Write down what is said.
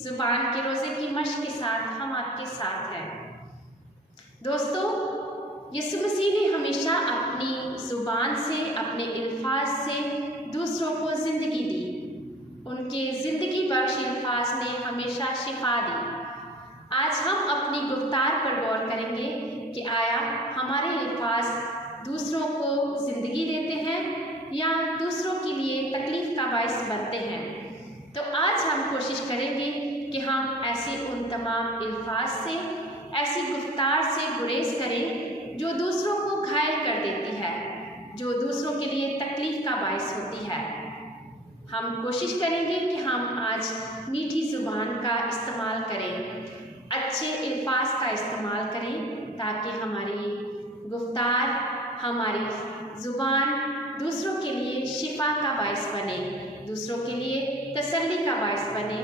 ज़ुबान के रोज़े की मश्क के साथ हम आपके साथ हैं। दोस्तों, यीशु मसीह ने हमेशा अपनी ज़ुबान से, अपने अल्फाज से दूसरों को ज़िंदगी दी। उनके ज़िंदगी बख्श अल्फाज ने हमेशा शिफा दी। आज हम अपनी गुफ्तार पर गौर करेंगे कि आया हमारे अल्फाज दूसरों को ज़िंदगी देते हैं या दूसरों के लिए तकलीफ़ का बायस बनते हैं। तो आज हम कोशिश करेंगे कि हम ऐसे उन तमाम अल्फाज से, ऐसी गुफ्तार से गुरेज करें जो दूसरों को घायल कर देती है, जो दूसरों के लिए तकलीफ़ का बायस होती है। हम कोशिश करेंगे कि हम आज मीठी ज़ुबान का इस्तेमाल करें, अच्छे अल्फाज का इस्तेमाल करें, ताकि हमारी गुफ्तार, हमारी ज़ुबान दूसरों के लिए शिफा का बायस बने, दूसरों के लिए तसल्ली का बायस बने